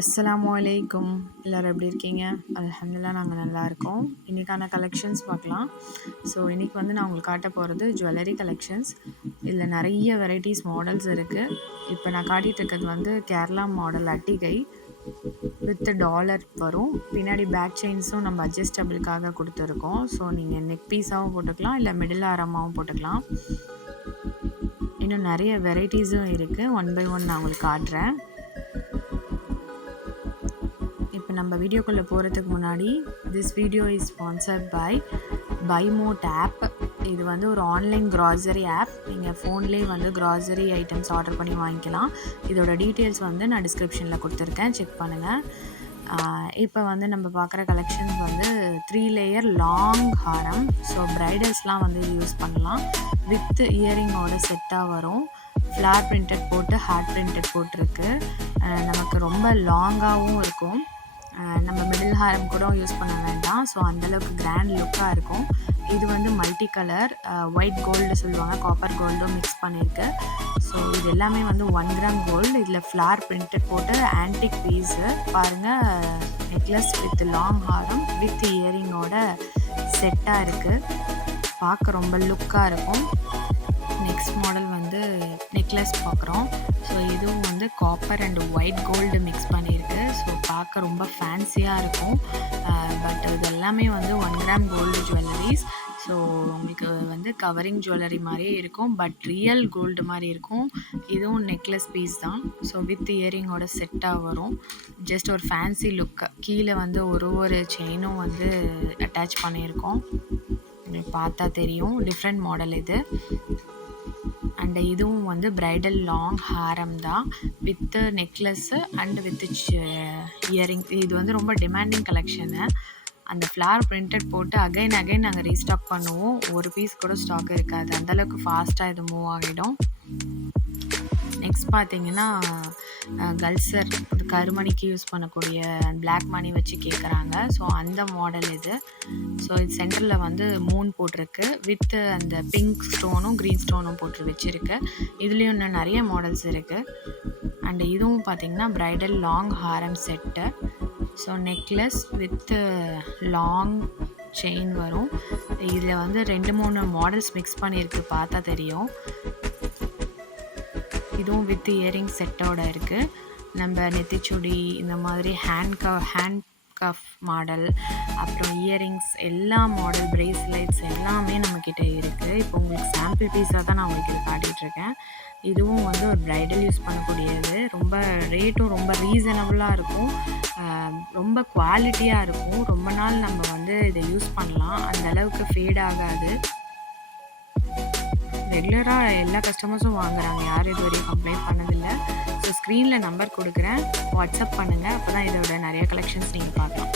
அஸ்ஸலாமு அலைக்கும். எல்லோரும் எப்படி இருக்கீங்க? அல்ஹம்துலில்லாஹ் நாங்கள் நல்லாயிருக்கோம். இன்றைக்கான கலெக்ஷன்ஸ் பார்க்கலாம். ஸோ இன்றைக்கி வந்து நான் உங்களுக்கு காட்ட போகிறது ஜுவல்லரி கலெக்ஷன்ஸ். இதில் நிறைய வெரைட்டிஸ் மாடல்ஸ் இருக்குது. இப்போ நான் காட்டிகிட்டு இருக்கிறது வந்து கேரளா மாடல் அட்டிகை வித் டாலர் வரும். பின்னாடி பேக் செயின்ஸும் நம்ம அட்ஜஸ்டபிளுக்காக கொடுத்துருக்கோம். ஸோ நீங்கள் நெக் பீஸாகவும் போட்டுக்கலாம், இல்லை மிடில் ஆரமாகவும் போட்டுக்கலாம். இன்னும் நிறைய வெரைட்டிஸும் இருக்குது. ஒன் பை ஒன் நான் உங்களுக்கு காட்டுறேன். இப்போ நம்ம வீடியோக்குள்ளே போகிறதுக்கு முன்னாடி this video is sponsored by Bymode app. இது வந்து ஒரு ஆன்லைன் க்ராசரி ஆப். நீங்கள் ஃபோன்லேயே வந்து க்ராசரி ஐட்டம்ஸ் ஆர்டர் பண்ணி வாங்கிக்கலாம். இதோட டீட்டெயில்ஸ் வந்து நான் டிஸ்கிரிப்ஷனில் கொடுத்துருக்கேன், செக் பண்ணுங்கள். இப்போ வந்து நம்ம பார்க்குற கலெக்ஷன்ஸ் வந்து 3 லேயர் லாங் ஹாரம். ஸோ ப்ரைடல்ஸ்லாம் வந்து யூஸ் பண்ணலாம். வித் இயரிங்கோட செட்டாக வரும். ஃப்ளார் பிரிண்டட் போட்டு ஹார்ட் பிரிண்டட் போட்டிருக்கு. நமக்கு ரொம்ப லாங்காகவும் இருக்கும். நம்ம மிடில் ஹாரம் கூட யூஸ் பண்ண வேண்டாம். ஸோ அந்தளவுக்கு கிராண்ட் லுக்காக இருக்கும். இது வந்து மல்டி கலர் ஒயிட் கோல்டு சொல்லுவாங்க, காப்பர் கோல்டும் மிக்ஸ் பண்ணியிருக்கு. ஸோ இது எல்லாமே வந்து 1 கிராம் கோல்டு. இதில் ஃப்ளார் பிரிண்டட் போட்டு ஆன்டிக் பீஸு பாருங்கள். Necklace with long haram with இயரிங்கோட செட்டாக இருக்குது. பார்க்க ரொம்ப லுக்காக இருக்கும். நெக்ஸ்ட் மாடல் வந்து நெக்லஸ் பார்க்குறோம். ஸோ இதுவும் வந்து copper and white gold mix பண்ணியிருக்கு. ஸோ பார்க்க ரொம்ப ஃபேன்சியாக இருக்கும். பட் இது எல்லாமே வந்து 1 கிராம் கோல்டு ஜுவல்லரிஸ். ஸோ உங்களுக்கு வந்து கவரிங் ஜுவல்லரி மாதிரியே இருக்கும், பட் ரியல் கோல்டு மாதிரி இருக்கும். இதுவும் நெக்லஸ் பீஸ் தான். ஸோ வித் இயரிங்கோட செட்டாக வரும். ஜஸ்ட் ஒரு ஃபேன்சி லுக்கு. கீழே வந்து ஒரு செயினும் வந்து அட்டாச் பண்ணியிருக்கோம். உங்களுக்கு பார்த்தா தெரியும், டிஃப்ரெண்ட் மாடல் இது. அண்ட் இதுவும் வந்து ப்ரைடல் லாங் ஹாரம் தான் with necklace and with earring. இது வந்து ரொம்ப டிமாண்டிங் கலெக்ஷனு. அந்த ஃப்ளார் பிரிண்டட் போட்டு அகைன் நாங்கள் ரீஸ்டாக் பண்ணுவோம். ஒரு பீஸ் கூட ஸ்டாக் இருக்காது, அந்தளவுக்கு ஃபாஸ்ட்டாக இது மூவ் ஆகிடும். நெக்ஸ்ட் பார்த்தீங்கன்னா கல்சர், கருமணிக்கு யூஸ் பண்ணக்கூடிய பிளாக் மணி வச்சு கேட்குறாங்க. ஸோ அந்த மாடல் இது. ஸோ இது சென்டரில் வந்து மூன் போட்டிருக்கு வித் அந்த பிங்க் ஸ்டோனும் க்ரீன் ஸ்டோனும் போட்டு வச்சுருக்கு. இதுலேயும் இன்னும் நிறைய மாடல்ஸ் இருக்குது. அண்ட் இதுவும் பார்த்திங்கன்னா bridal long Haram set. So necklace with long chain வரும். இதில் வந்து 2-3 மாடல்ஸ் மிக்ஸ் பண்ணியிருக்கு, பார்த்தா தெரியும். இதுவும் வித் இயரிங் செட்டோட இருக்குது. நம்ம நெத்திச்சுடி இந்த மாதிரி ஹேண்ட் கஃப் மாடல், அப்புறம் இயரிங்ஸ் எல்லா மாடல், பிரேஸ்லெட்ஸ் எல்லாமே நம்மக்கிட்ட இருக்குது. இப்போ உங்களுக்கு சாம்பிள் பீஸாக தான் நான் உங்களுக்கு இது காட்டிகிட்ருக்கேன். இதுவும் வந்து ஒரு ப்ரைடல் யூஸ் பண்ணக்கூடியது. ரொம்ப ரேட்டும் ரொம்ப ரீசனபுளாக இருக்கும். ரொம்ப குவாலிட்டியாக இருக்கும். ரொம்ப நாள் நம்ம வந்து இதை யூஸ் பண்ணலாம். அந்தளவுக்கு ஃபேட் ஆகாது. ரெகுலராக எல்லா கஸ்டமர்ஸும் வாங்குறாங்க, யாரும் இது வரையும் கம்ப்ளைண்ட் பண்ணதில்லை. ஸோ ஸ்க்ரீனில் நம்பர் கொடுக்குறேன், வாட்ஸ்அப் பண்ணுங்கள். அப்போ தான் இதோட நிறைய கலெக்ஷன்ஸ் நீங்கள் பார்க்கலாம்.